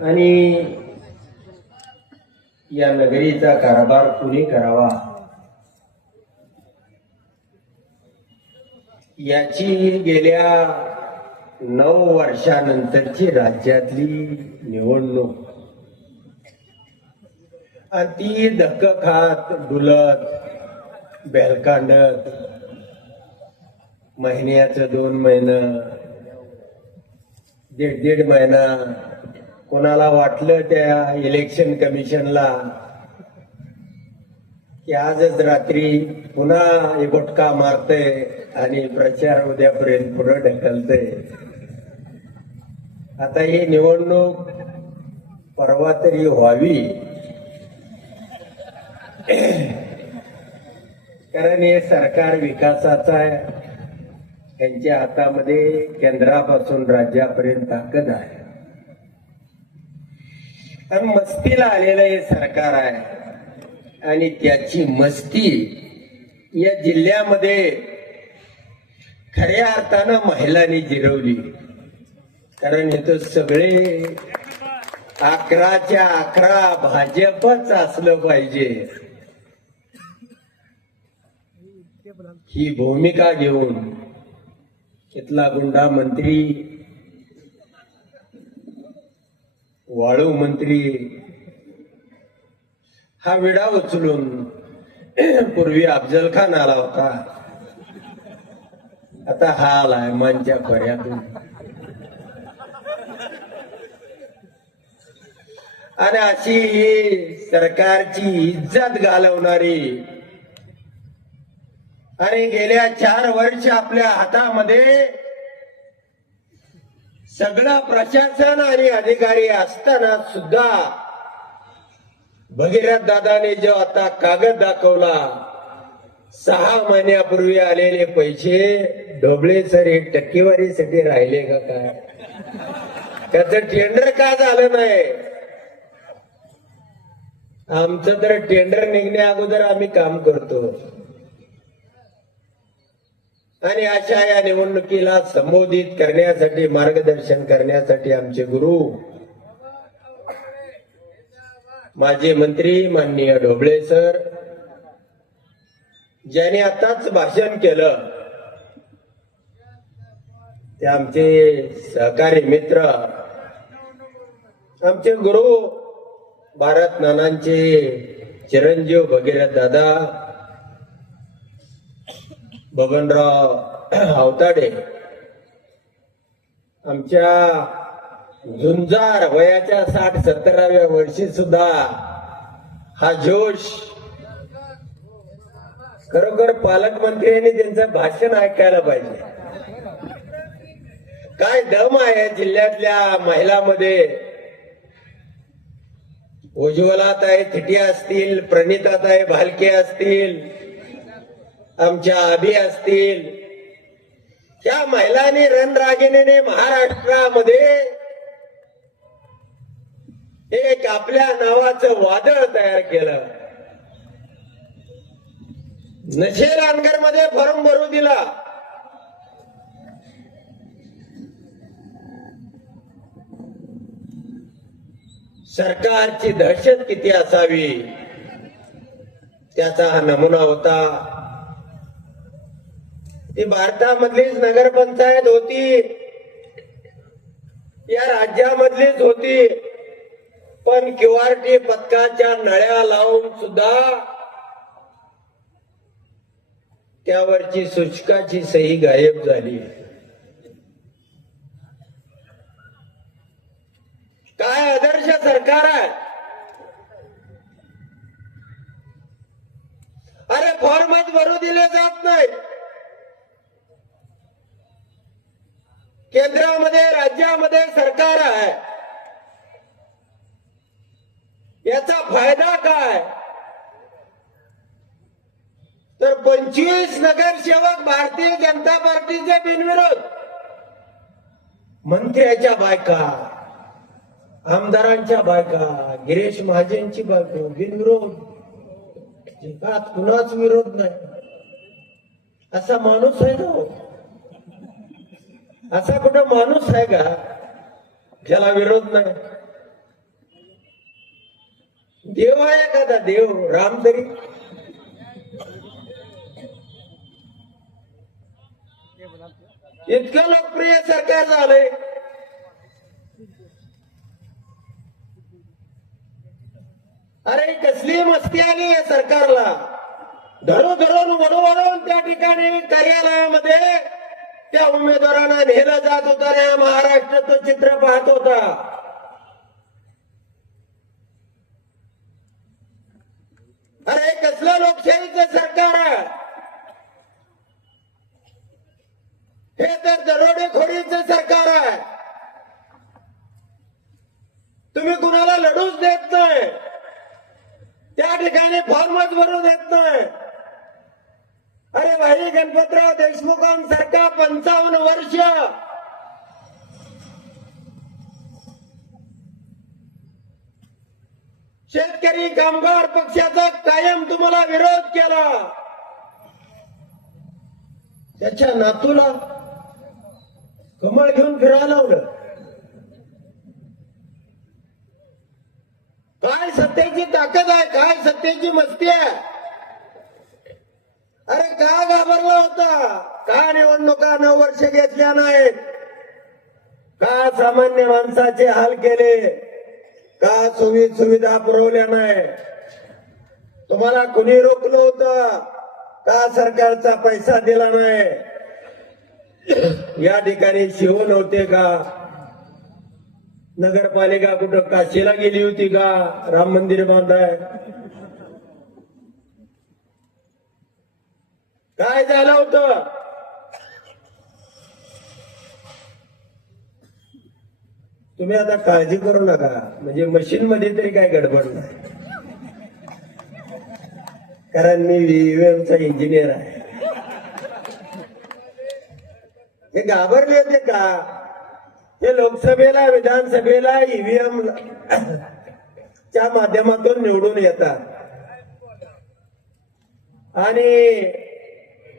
आणि या नगरीचा कारभार कुणी करावा याची गेल्या 9 वर्षानंतरची राज्यातली निवडणूक आणि ती धक्क खात डुलत बेलकांडत महिन्याचं 2 महिनं दीड महिना कोणाला वाटलं त्या इलेक्शन कमिशनला की आजच रात्री पुन्हा गुटका मारतय आणि प्रचार उद्यापर्यंत पुढे ढकलतय. आता ही निवडणूक परवा तरी व्हावी, कारण हे सरकार विकासाचं आहे. त्यांच्या हातामध्ये केंद्रापासून राज्यापर्यंत ताकद आहे आणि मस्तीला आलेलं हे सरकार आहे आणि त्याची मस्ती या जिल्ह्यामध्ये खऱ्या अर्थानं महिलांनी जिरवली. कारण इथं सगळे 11च्या 11 भाजपच असलं पाहिजे ही भूमिका घेऊन इथला गुंडा मंत्री, वाळू मंत्री हा विडा उचलून पूर्वी अफजल खान आला होता, आता हा आलाय मानच्या खोऱ्यातून. आणि अशी ही सरकारची इज्जत घालवणारी आणि गेल्या 4 वर्ष आपल्या हातामध्ये सगळं प्रशासन आणि अधिकारी असताना सुद्धा भगीरथ दादाने जो आता कागद दाखवला 6 महिन्यापूर्वी आलेले पैसे ढोबळे सर हे टक्केवारीसाठी राहिले का काय? त्याचं टेंडर का झालं नाही? आमचं तर टेंडर निघण्या अगोदर आम्ही काम करतो आणि अशा या निवडणुकीला संबोधित करण्यासाठी मार्गदर्शन करण्यासाठी आमचे गुरु माजी मंत्री माननीय ढोबळे सर ज्याने आताच भाषण केलं ते आमचे सहकारी मित्र आमचे गुरु भारत नानांचे चिरंजीव भगीरथ दादा बबनराव आवताडे आमच्या झुंजार वयाच्या 60-70व्या वर्षी सुद्धा हा जोश खरोखर पालकमंत्र्यांनी त्यांचं भाषण ऐकायला पाहिजे. काय दम आहे जिल्ह्यातल्या महिलांमध्ये. उज्ज्वलाताई थिटे असतील, प्रणिताताई भालके असतील, आमच्या आभी असतील, त्या महिलांनी रणरागिणीने महाराष्ट्रामध्ये एक आपल्या नावाचं वादळ तयार केलं. नशेल अनगर मध्ये फॉर्म भरू दिला. सरकारची दहशत किती असावी त्याचा हा नमुना होता. ती भारतामधलीच नगरपंचायत होती, या राज्यामधलीच होती, पण QRT पथकाच्या नळ्या लावून सुद्धा त्यावरची सूचकाची सही गायब झाली. काय आदर्श सरकार आहे. अरे फॉर्मच भरू दिले जात नाही. केंद्रामध्ये राज्यामध्ये सरकार आहे, याचा फायदा काय? तर 25 नगरसेवक भारतीय जनता पार्टीचे बिनविरोध, मंत्र्याच्या बायका, आमदारांच्या बायका, गिरीश महाजनची बायको बिनविरोध, जगात कुणाच विरोध नाही. असा माणूस आहे का? असा कुठं माणूस आहे का ज्याला विरोध नाही? देव आहे एखादा देव, राम तरी. इतकं लोकप्रिय सरकार झालंय. अरे कसली मस्ती आली या सरकारला. धरून वडवून त्या ठिकाणी कार्यालयामध्ये त्या उमेदवारांना नेलं जात होतं आणि महाराष्ट्र तो चित्र पाहत होता. अरे कसलं लोकशाहीचं सरकार आहे हे, तर दरोडेखोरीचं सरकार आहे. तुम्ही कुणाला लढूच देत नाही, त्या ठिकाणी फॉर्मच भरू देत नाही. अरे भाई गणपतराव देशमुखांसारखा 55 वर्ष शेतकरी कामगार पक्षाचा कायम तुम्हाला विरोध केला. त्याच्या नातूला कमळ घेऊन फिरायला लावलं. काय सत्तेची ताकद आहे, काय सत्तेची मस्ती आहे. अरे का घाबरला होता, का निवडणुका 9 वर्ष घेतल्या नाहीत, का सामान्य माणसाचे हाल केले, का सुविधा पुरवल्या नाही. तुम्हाला कुणी रोखलं होतं, का सरकारचा पैसा दिला नाही. या ठिकाणी शिव नव्हते का, नगरपालिका कुठं काशीला गेली होती का राम मंदिर बांधाय. काय झालं होतं. तुम्ही आता काळजी करू नका, म्हणजे मशीन मध्ये तरी काय गडबड नाही, कारण मी ईव्हीएमचा इंजिनियर आहे. हे घाबरले होते का, हे लोकसभेला विधानसभेला ईव्हीएम च्या माध्यमातून निवडून येतात आणि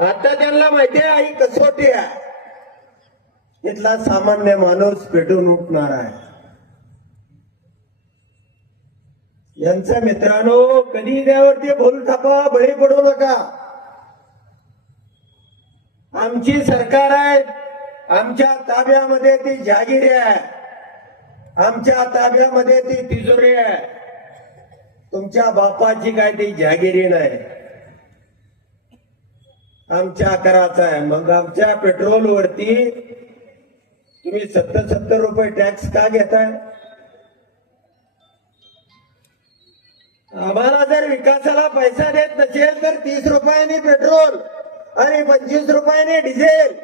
आता त्यांना माहिती आहे ही कसोटी आहे. इथला सामान्य माणूस पेटून उठणार आहे. यांच्या मित्रांनो, कधी त्यावरती भूलथापा बळी पडू नका. आमची सरकार आहे, आमच्या ताब्यामध्ये ती जहागिरी आहे, आमच्या ताब्यामध्ये ती तिजोरी आहे. तुमच्या बापाची काय ती जहागिरी नाही, आमच्या आकाराचा आहे. मग आमच्या पेट्रोलवरती तुम्ही 70 रुपये टॅक्स का घेताय. आम्हाला जर विकासाला पैसा देत नसेल तर 30 रुपयांनी पेट्रोल आणि 25 रुपयांनी डिझेल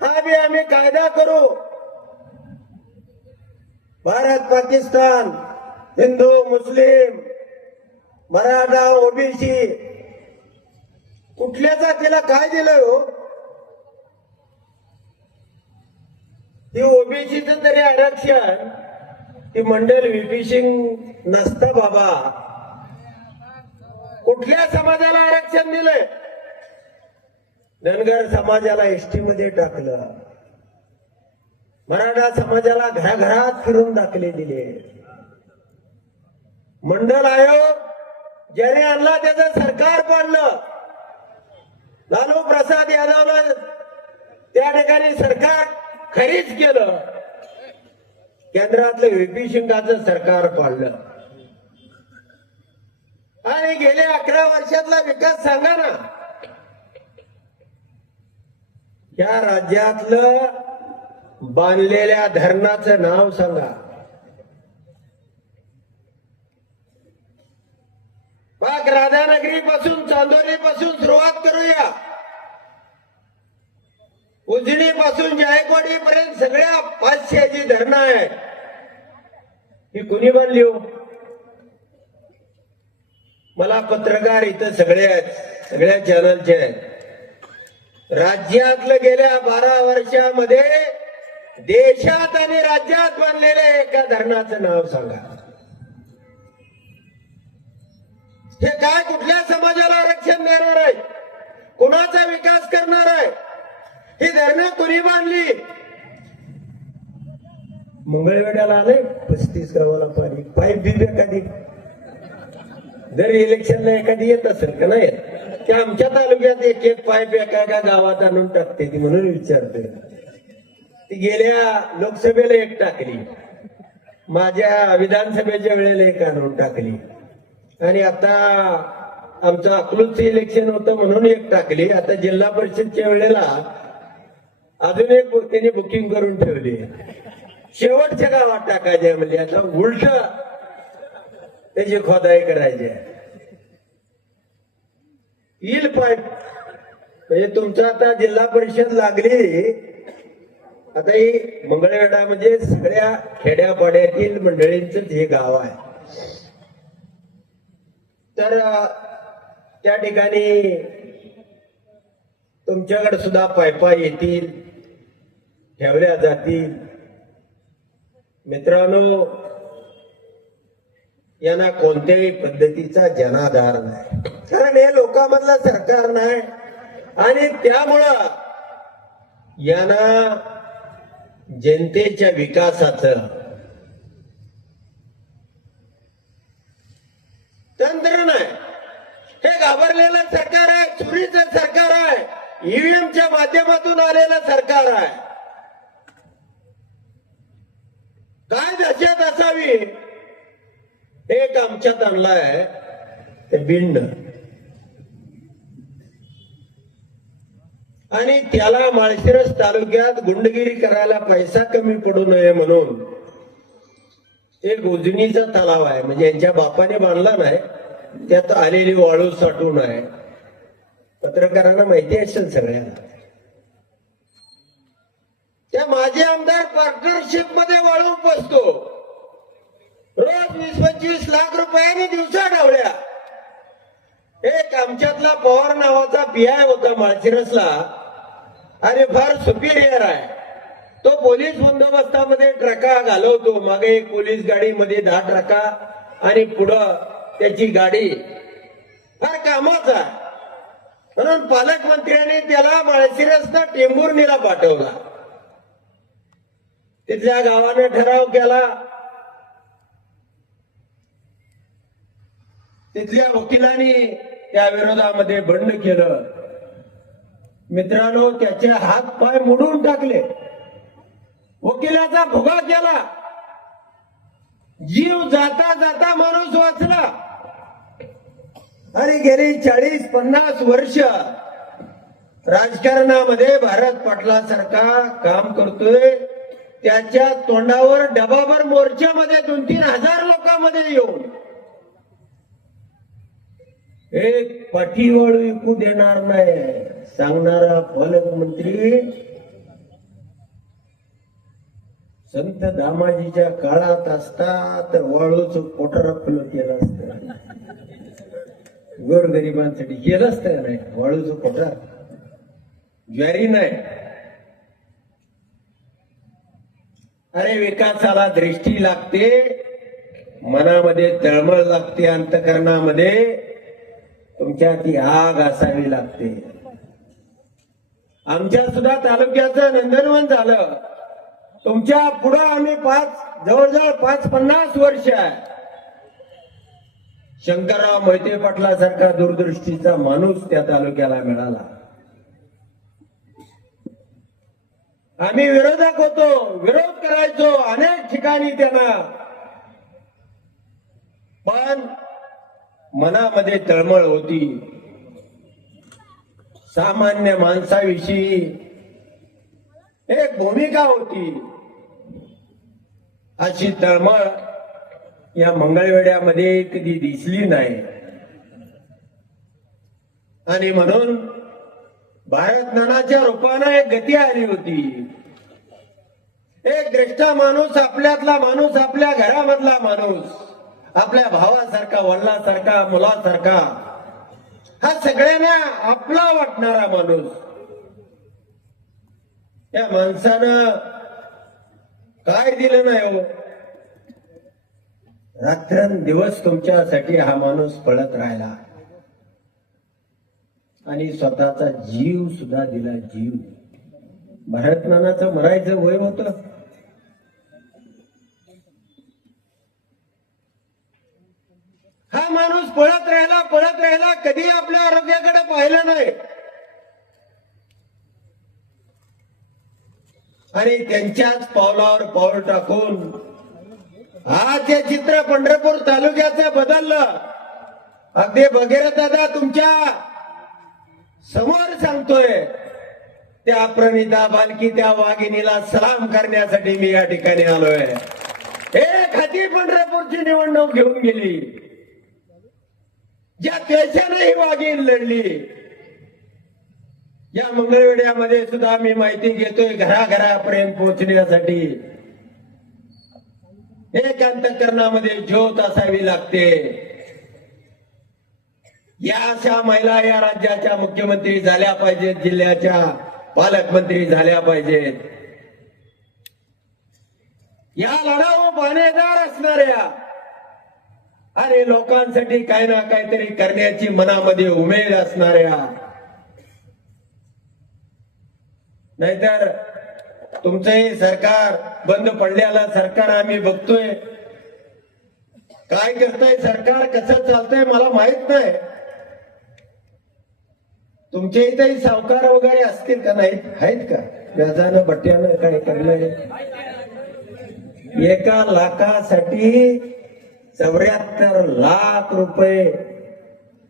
हा बी आम्ही कायदा करू. भारत पाकिस्तान, हिंदू मुस्लिम, मराठा ओबीसी कुठल्या जातीला काय दिलंय हो. ती ओबीसीचं तरी आरक्षण, ती मंडल विपिशिंग नसतं बाबा. कुठल्या समाजाला आरक्षण दिलंय. धनगर समाजाला एसटी मध्ये टाकलं, मराठा समाजाला घराघरात फिरून दाखले दिले. मंडल आयोग ज्याने आणला त्याचं सरकार पाडलं. लालू प्रसाद यादवला त्या ठिकाणी सरकार खरीच केलं. केंद्रातलं व्हीपी सिंगाचं सरकार पाडलं. आणि गेल्या 11 वर्षातला विकास सांगा ना. या राज्यातलं बांधलेल्या धरणाचं नाव सांगा. पाक राधानगरी पासून, चांदोली पासून सुरुवात करूया. उजनी पासून जायकवाडी पर्यंत सगळ्या 500 जी धरणं आहे ही कुणी बांधली हो. मला पत्रकार इथं सगळे आहेत, सगळ्या चॅनलचे आहेत. राज्यातलं गेल्या 12 वर्षामध्ये देशात आणि राज्यात बांधलेल्या एका धरणाचं नाव सांगा. हे काय कुठल्या समाजाला आरक्षण देणार आहे, कुणाचा विकास करणार आहे. ही धरणं कुणी बांधली. मंगळवेढ्याला आले 35 गावाला पाणी, पाईप दिली एखादी. जर इलेक्शनला एखादी येत असेल का नाही येत? ते आमच्या तालुक्यात एक एक पाईप एका एका गावात आणून टाकते ती, म्हणून विचारते. ती गेल्या लोकसभेला एक टाकली, माझ्या विधानसभेच्या वेळेला एक आणून टाकली, आणि आता आमचं अकलूजचं इलेक्शन होतं म्हणून एक टाकली. आता जिल्हा परिषदच्या वेळेला अजून एक त्यांनी बुकिंग करून ठेवली. शेवटच्या गावात टाकायचे म्हणजे आता उलट त्याची खोदाई करायची आहे. येईल पाईप म्हणजे तुमचं आता जिल्हा परिषद लागली. आता ही मंगळवेढा म्हणजे सगळ्या खेड्यापाड्यातील मंडळींच हे गाव आहे. तर त्या ठिकाणी तुमच्याकडे सुद्धा पाईपा येतील, ठेवल्या जातील. मित्रांनो, यांना कोणत्याही पद्धतीचा जनाधार नाही, कारण हे लोकांमधलं सरकार नाही, आणि त्यामुळं यांना जनतेच्या विकासाचं तंत्र नाही. हे घाबरलेलं सरकार आहे, चोरीचं सरकार आहे, ईव्हीएमच्या माध्यमातून आलेलं सरकार आहे. काय दहशत असावी एक आमच्यात आणलाय ते बिंड, आणि त्याला माळशिरस तालुक्यात गुंडगिरी करायला पैसा कमी पडू नये म्हणून एक उजनीचा तलाव आहे, म्हणजे यांच्या बापाने बांधला नाही, त्यात आलेली वाळू साठवून आहे. पत्रकारांना माहिती असेल सगळ्यांना. त्या माजी आमदार पार्टनरशिप मध्ये वाळू बसतो, रोज 20-25 लाख रुपयांनी दिवसा डावल्या. एक आमच्यातला पवार नावाचा पीआय होता माळशिरसला, अरे फार सुपिरियर आहे. तो पोलीस बंदोबस्तामध्ये ट्रका घालवतो, मागे एक पोलीस गाडी मध्ये 10 ट्रका आणि पुढं त्याची गाडी, फार कामाचा. म्हणून पालकमंत्र्यांनी त्याला माळशिरसनं टेंभुर्णीला पाठवला. तिथल्या गावाने ठराव केला, तिथल्या वकिलांनी त्या विरोधामध्ये बंड केलं. मित्रांनो, त्याचे हात पाय मोडून टाकले, वकिलाचा फुगा केला, जीव जाता जाता माणूस वाचला. आणि गेली 40-50 वर्ष राजकारणामध्ये भारत पाटलासारखा काम करतोय. त्याच्या तोंडावर डबाभर मोर्चामध्ये 2-3 हजार लोकांमध्ये येऊन एक पाठीवळ विकू देणार नाही सांगणारा पालकमंत्री संत दामाजीच्या काळात असता तर वाळूचं पोटरपलं केलं असतं, गोरगरिबांसाठी केलं असतं नाही. वाळूचं पोटार, ज्वारी नाही. अरे विकासाला दृष्टी लागते, मनामध्ये तळमळ लागते, अंतकरणामध्ये तुमच्या ती आग असावी लागते. आमच्या सुद्धा तालुक्याचं नंदनवन झालं. तुमच्या पुढं आम्ही जवळजवळ 5-50 वर्ष आहे. शंकरराव मोहिते पाटलासारखा दूरदृष्टीचा माणूस त्या तालुक्याला मिळाला. आम्ही विरोधक होतो, विरोध करायचो अनेक ठिकाणी त्यांना, पण मनामध्ये तळमळ होती. सामान्य माणसाविषयी एक भूमिका होती. अशी तळमळ या मंगळवेढ्यामध्ये कधी दिसली नाही. आणि म्हणून भारत नानाच्या रूपानं एक गती आली होती. एक द्रष्टा माणूस, आपल्यातला माणूस, आपल्या घरामधला माणूस, आपल्या भावासारखा, वडिलांसारखा, मुलासारखा, हा सगळ्यांना आपला वाटणारा माणूस. या माणसानं काय दिलं नाही हो. रात्रंदिवस तुमच्यासाठी हा माणूस पळत राहिला आणि स्वतःचा जीव सुद्धा दिला. जीव, भारत नानाचं मरायचं वय होतं. हा माणूस पळत राहिला कधी आपल्या आरोग्याकडे पाहिलं नाही. आणि त्यांच्याच पावलावर पाऊल टाकून आज जे चित्र पंढरपूर तालुक्याचं बदललं. अगदी भगीरथ दादा तुमच्या समोर सांगतोय, त्या प्रणिता बालकी त्या वाघिणीला सलाम करण्यासाठी मी या ठिकाणी आलोय. एक हाती पंढरपूरची निवडणूक घेऊन गेली, ज्या देशाने ही वाघीण लढली. या मंगळवेढ्यामध्ये सुद्धा मी माहिती घेतोय घराघरापर्यंत पोहोचण्यासाठी एक अंतःकरणामध्ये ज्योत असावी लागते. या अशा महिला या राज्याच्या मुख्यमंत्री झाल्या पाहिजेत, जिल्ह्याच्या पालकमंत्री झाल्या पाहिजेत. या लढाऊ बाणेदार असणाऱ्या आणि लोकांसाठी काही ना काहीतरी करण्याची मनामध्ये उमेद असणाऱ्या. नाहीतर तुमचंही सरकार बंद पडलेलं सरकार आम्ही बघतोय. काय करताय सरकार, कसं चालतंय मला माहित नाही. तुमच्या इथेही सावकार वगैरे असतील का? नाहीत? आहेत का? व्याजानं बट्ट्यानं काय करलंय? 1 लाखासाठी 74 लाख रुपये.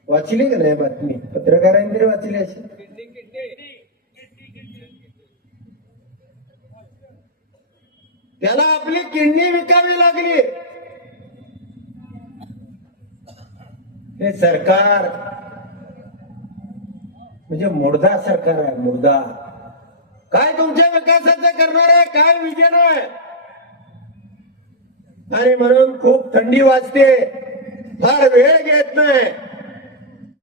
वाचली का नाही बातमी? पत्रकारांनी तरी वाचली अशी. त्याला आपली किडनी विकावी लागली. हे सरकार म्हणजे मुर्दा सरकार आहे, मुर्दा. काय तुमच्या विकासाचं करणार आहे? काय विजन आहे? आणि म्हणून खूप थंडी वाजते, फार वेळ घेत नाही.